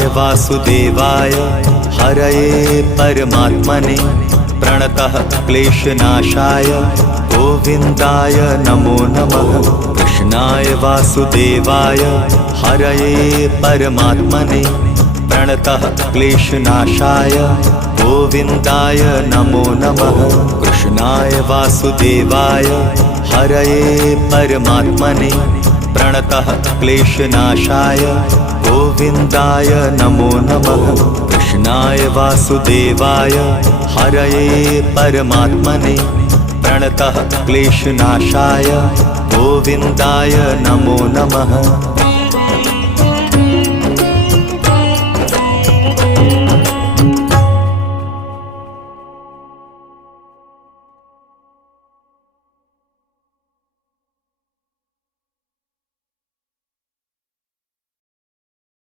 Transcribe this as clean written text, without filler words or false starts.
कृष्णाय वासुदेवाय हरये परमात्मने प्रणतः क्लेशनाशाय गोविन्दाय नमो नमः। कृष्णाय वासुदेवाय हरये परमात्मने प्रणतः क्लेशनाशाय गोविन्दाय नमो नमः। कृष्णाय वासुदेवाय हरये परमात्मने प्रणतः क्लेशनाशाय गोविन्दाय नमो नमः। कृष्णाय वासुदेवाय हरये परमात्मने प्रणतः क्लेशनाशाय गोविन्दाय नमो नमः।